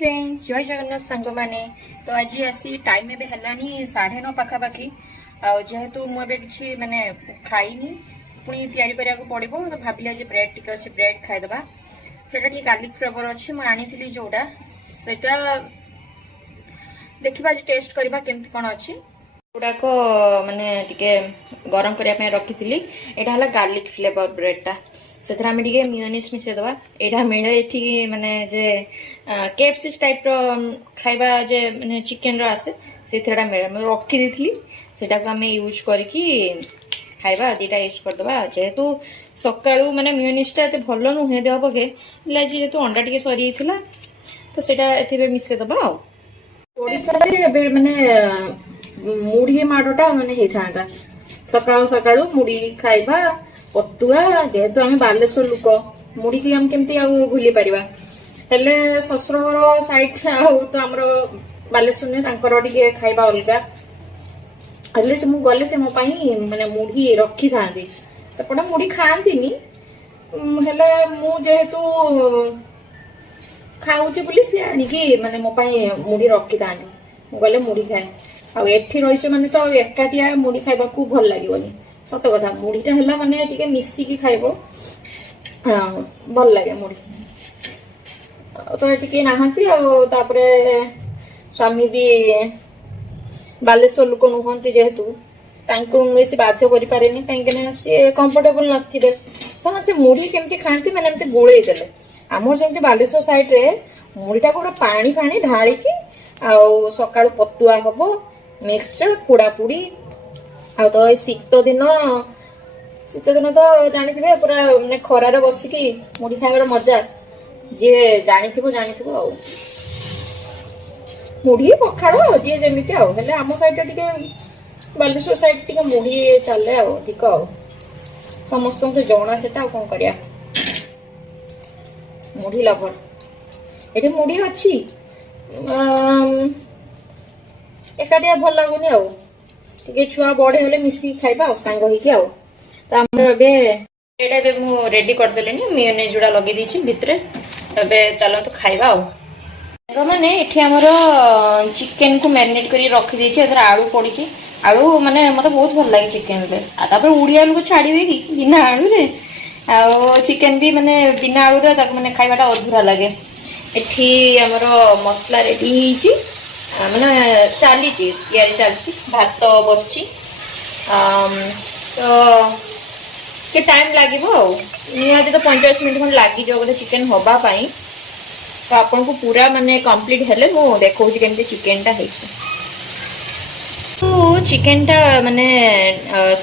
Friends जय जगन्नाथ सांग मैंने तो आज आसी टाइम एबे हलानी 9:30 पाखापाखि जेहेतु मुझे किसी माने खाइनी पुणी तैयारी करा पड़ो तो भाविले जे ब्रेड टिके अच्छे ब्रेड खाईदे से गार्लिक फ्लेवर अच्छी मुझे आनी जोटा से देखा आज टेस्ट करवा केमती कौन अच्छी गुड़ाक माने टिके गरम करने रखी थी यहाँ है गार्लिक फ्लेवर ब्रेडटा से मियोनिज मिसेदवा यहाँ मिले ये माने जे केएफसी टाइप खाइबा जे माने चिकेन आसे से मिले मैं रखी थी से आम यूज करके खाइबा दीटा यूज करदे जेहेतु सका माने मियोनिजटा एत भल नुहे देह पके जेहेतु अंडा टी सरी तो से मिसेदबा माने मुढ़ी माड़टा माने होता सका सका मुढ़ी खाइबा पतुआ जेहेतु आम बालेश्वर लोक मुढ़ी की आम केमती भूली पार हेले शशुर साइड तो आम बालेश्वर टे खाइबा अलग हेले से गले से मो माने मुढ़ी रखी था सेपटे मुढ़ी खाती हेले जेहेतु खाऊची बोली सी आनिकी माने मो मुढ़ी रखी था गले मुढ़ी खाए आठी रही माने तो एकाटिया मुढ़ी खाइबा को भल लगे सत कथा मुढ़ीटा है माने टिके मिसिकी खाइबो भल लगे मुढ़ी तो टिके नाहंती तापरे स्वामी भी बालेश्वर लोक नुहंती जेहेतु तांको बेसी बाध्य करि पारेनी कहीं सी कंफर्टेबल नथिबे से मुढ़ी केमती खाती माने एमती गोळेई देले आमर जेमती बालेश्वर साइड रे मुढ़ीटा पूरा पानी पानी ढाली सकाळु पतुआ हबो मिक्सचर पोड़ापोड़ी आ तो शीत दिन तो जानी पूरा मैंने खरार बसिकी मुढ़ी खाइबार मजा जी जानी मुढ़ी पखाड़ जी जमी हेले आम साइड टे बालेश्वर साइड टे मुढ़ी चले अधिक समस्त तो जना से कौन करिया मुढ़ी लवर ये मुढ़ी अच्छी एकाटिया भल लगुनि टे छुआ बड़े हेले मिसी खाइबा सांग होइके तो आमर एबे मु रेडी करदेले मेयोनेज जोड़ा लगे दीची भितरे एबे चलो तो खाइबा माने एठी हमर चिकन को मैरिनेट करी रखी दीची एथरा आलू पड़ी आलू माने मते बहुत भल लागे चिकन रे आ तापर उड़ी आलू को छाड़ीबे कि बिना आलू रे आ चिकन भी माने बिना आलू रे ताक माने खाइबाटा अधूरा लागे एठी हमर मसला रेडी हिची मैंने चली चलती भात बस तो टाइम लगे निहती तो 45 मिनट खंड लगी बोधे चिकेन हवापाई तो आपन को पूरा माने कंप्लीट हेले मु देखो केमती चिकेनटा चिकेनटा माने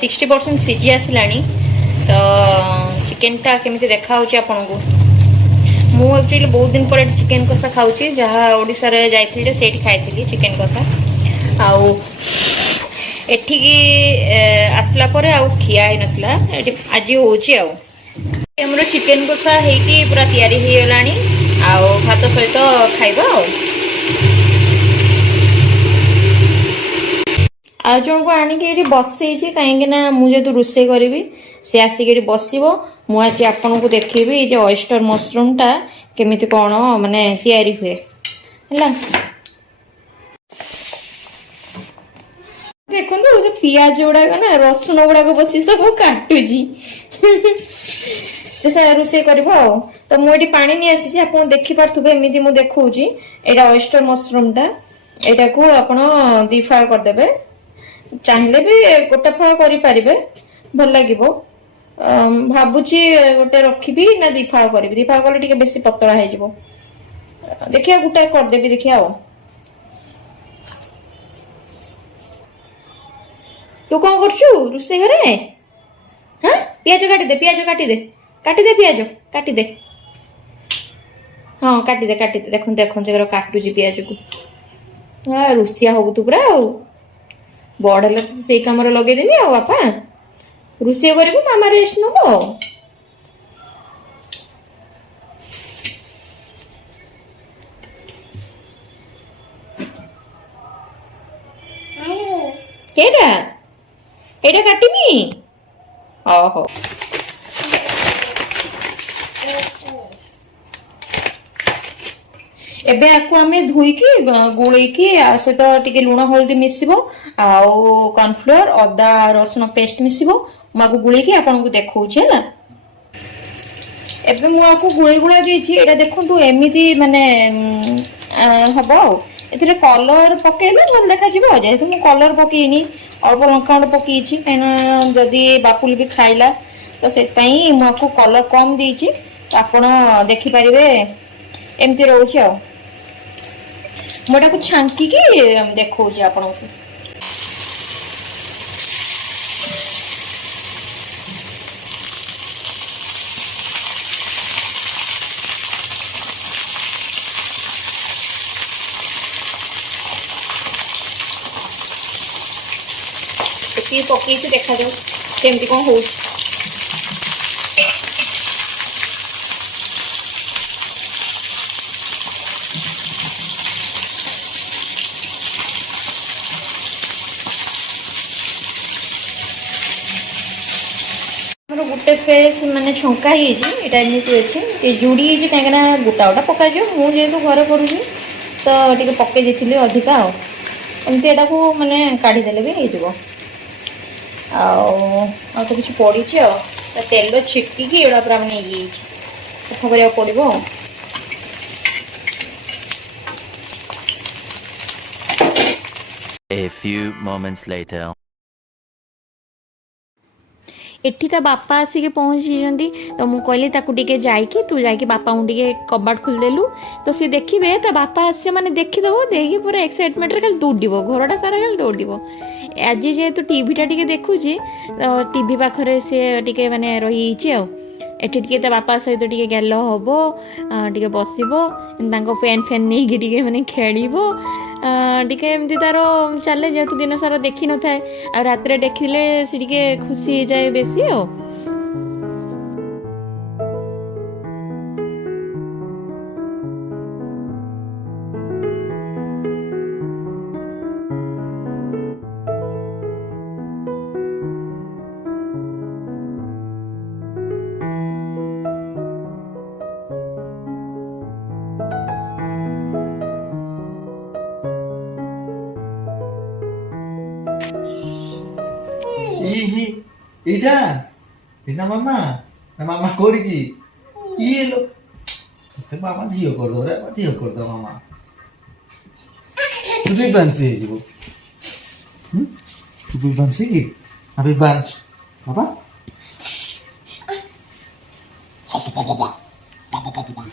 60% सीझी आसलानी तो चिकेनटा केमती देखा आपन को मु एक्चुअली बहुत दिन पर चिकेन कषा खाऊची जहाँ ओडिशा रे जाइथिले सेठी खाइथिली चिकेन कषा आउ एठिकी आसला परे आउ खिया ही नथला आज होची आउ हमरो चिकेन कषा हेकी पूरा तयारी हे गलानी आउ भात सहित खाइबा आ जन को आनी के बसई कहीं मुझे तो रोसे करी सी आसिक बसो मुझे आपन को देखी जे ऑयस्टर मशरूम टा केमिति कौन माने तैयारी हुए है देखो तो पियाज गुड़ाक ना रसुण गुड़ाक बसी सब काटुची से रोसे कर तो मुझे पानी नहीं आसी आप देखिपे एमती मुझे देखी यहाँ ऑयस्टर मशरूम टा यहाँ को आप दी फाड़ करदे चाहिए भी गोटे फाड़ करें भल लगे भावुची गोटे रखी ना दी फाड़ करी दी फाड़ कले बेसी पतला हो देखिए गोटे करदेवी देखिए तू कौन करछु रुसे घरे हाँ पियाज काटी दे पियाज हाँ काटी दे देखो काटुची पियाज को रुसिया हबु तू पूरा बड़ हेले तो से कम लगेदेवी आ बापा रुसे कर मामा रेस्ट नब केटा एटा काटिमी ओहो ଏବେ ଆକୁ ଆମେ ଧୋଇକି ଗୋଳେଇକି ସହିତ ଟିକେ ଲୁଣ ହଳଦୀ ମିଶିବ ଆଉ କର୍ନଫ୍ଲୋର ଅଦା ରସୁଣ ପେଷ୍ଟ ମିଶିବ ମୁଁ ଆକୁ ଗୋଳେଇକି ଆପଣଙ୍କୁ ଦେଖଉଛି ହେଲା। ଏବେ ମୁଁ ଆକୁ ଗୋଳେଇ ଗୋଳା ଦେଇଛି ଏଇଟା ଦେଖନ୍ତୁ ଏମିତି ମାନେ ହବ ଆଉ ଏଥିରେ କଲର ପକେଇଲେ ଭଲ ଦେଖାଯିବ ଯେହେତୁ ମୁଁ କଲର ପକେଇନି ଅଳ୍ପ ଲଙ୍କା ଗୁଣ୍ଡ ପକେଇଛି କାହିଁକିନା ଯଦି ବାପୁଲି ବି ଖାଇଲା ତ ସେଥିପାଇଁ ମୁଁ ଆକୁ କଲର କମ ଦେଇଛି ତ ଆପଣ ଦେଖିପାରିବେ ଏମିତି ରହୁଛି ଆଉ ମୁଁ ଏଟାକୁ ଛାଙ୍କିକି ଦେଖଉଛି ଆପଣଙ୍କୁ। ଏତିକି ପକେଇଛି ଦେଖାଯାଉ କେମିତି କଣ ହଉଛି। ଆମର ଗୋଟେ ଫେସ୍ ମାନେ ଛଙ୍କା ହେଇଛି ଏଇଟା ଏମିତି ଅଛି ଟିକେ ଜୁଡ଼ି ହେଇଛି କାହିଁକିନା ଗୋଟା ଗୋଟା ପକାଯିବ ମୁଁ ଯେହେତୁ ଘରେ କରୁଛି ତ ଟିକେ ପକେଇ ଦେଇଥିଲି ଅଧିକା ଆଉ ଏମିତି ଏଟାକୁ ମାନେ କାଢ଼ିଦେଲେ ବି ହେଇଯିବ। ଆଉ ତ କିଛି ପଡ଼ିଛି ଆଉ ତେଲ ଛିଟିକି ଏଗୁଡ଼ା ପୁରା ମାନେ ଇଏ ହେଇଛି ସଫା କରିବାକୁ ପଡ଼ିବ ଆଉ। A few moments later. ଏଠି ତା ବାପା ଆସିକି ପହଞ୍ଚିଛନ୍ତି ତ ମୁଁ କହିଲି ତାକୁ ଟିକେ ଯାଇକି ତୁ ଯାଇକି ବାପାଙ୍କୁ ଟିକେ କବାଟ ଖୋଲିଦେଲୁ ତ ସେ ଦେଖିବେ ତା ବାପା ଆସିছে ମାନେ ଦେଖିଦେବ ଦେଇକି ପୁରା ଏକ୍ସାଇଟମେଣ୍ଟରେ ଖାଲି ଦୌଡ଼ିବ ଘରଟା ସାରା ଖାଲି ଦୌଡ଼ିବ। ଆଜି ଯେହେତୁ ଟିଭିଟା ଟିକେ ଦେଖୁଛି ତ ଟିଭି ପାଖରେ ସେ ଟିକେ ମାନେ ରହିଯାଇଛି ଆଉ ଏଠି ଟିକେ ତା ବାପା ସହିତ ଟିକେ ଗେଲ ହବ ଟିକେ ବସିବ ତାଙ୍କ ଫ୍ୟାନ୍ ନେଇକି ଟିକେ ମାନେ ଖେଳିବ ଟିକେ ଏମିତି ତାର ଚାଲେ ଯେହେତୁ ଦିନ ସାରା ଦେଖିନଥାଏ ଆଉ ରାତିରେ ଦେଖିଲେ ସେ ଟିକେ ଖୁସି ହେଇଯାଏ ବେଶୀ ଆଉ। Ihi, Ida, Ida mama, na mama କରିଛି ଇଏ ଲୋ ତତେ ମାମା ଝିଅ କରିଦବ ରେ ଝିଅ କରିଦବ ମାମା ତୁ ବି ବାଂଶୀ ହେଇଯିବ ତୁ ବି ବାଂଶୀ କି ଆବେ ବାଂଶ ବାବା ବାବା ବାବା ବାବା ବାବା